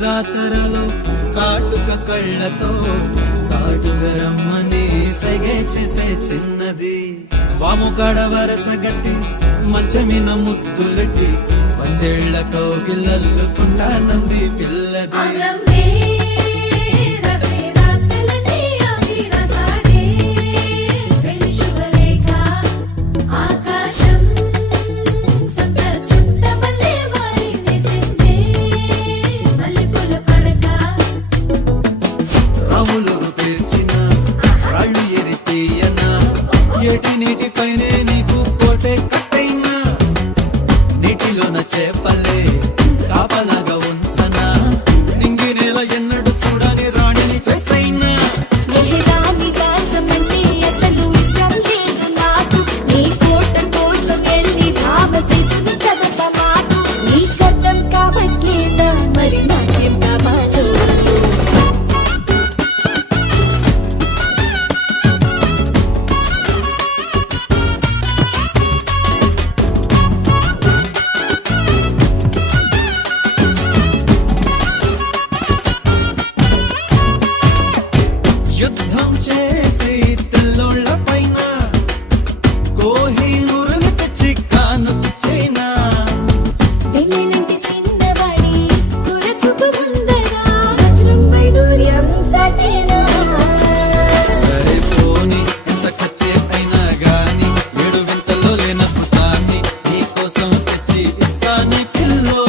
జాతరలో కాటుక కళ్ళతో సాటుగా రమ్మని సగే చేసే చిన్నది వాముకాడ వరస గట్టి మంచమిన ముద్దులెట్టి 10 ఏళ్ల కౌగిలల్లుకుంటానంది పిల్లది నీటిపైనే నీకు కోటే కట్టైనా నీటిలోన చేపలే కాపలాగా ఉంచనా నింగి నేల ఎన్నడు చూడని రాణిని చేసైనా యుద్ధం చేసి తెల్లోళ్ళ పైన కోహినూరుని తెచ్చి కానుకు చైనా సరిపోని ఎంత ఖర్చే అయినా గాని 7 వింతల్లో లేనప్పుతాన్ని నీ కోసం తెచ్చి ఇస్తానే పిల్లో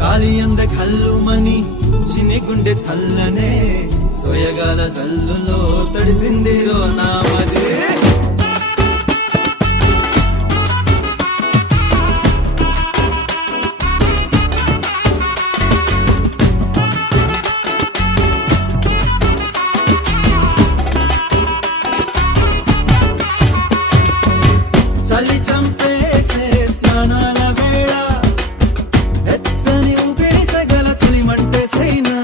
కాలి అంద కల్లుమని చిన్ని గుండె చల్లనే సోయగాల జల్లులో తడిసిందిరో నా మదే చలి చంపేసే స్నానాల వేళ వెచ్చని ఊపిరి సగల చలిమంటే సైనా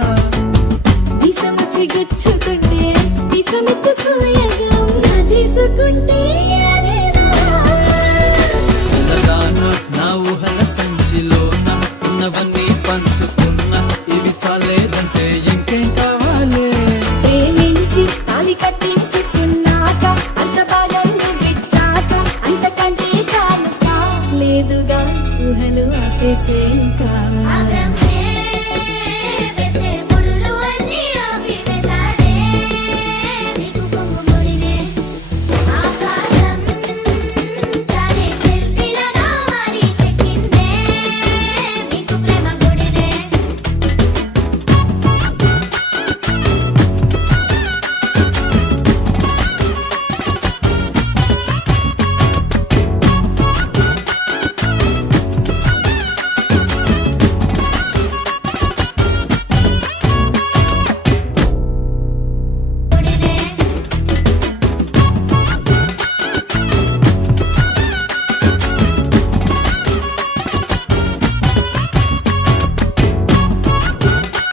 విసముచి గుచ్చుకుంటే విసమెత్తు సోయగం రాజేసుకుంటే నా ఊహల సంచిలోన ఉన్నవన్నీ పంచుకున్న ఇవి చాలేదంటే ఇంకేం కావాలి ప్రేమించి తాళి కట్టించుకున్నాక అంత బాగా లేదుగా ఊహలు ఆపేసే ఇంకా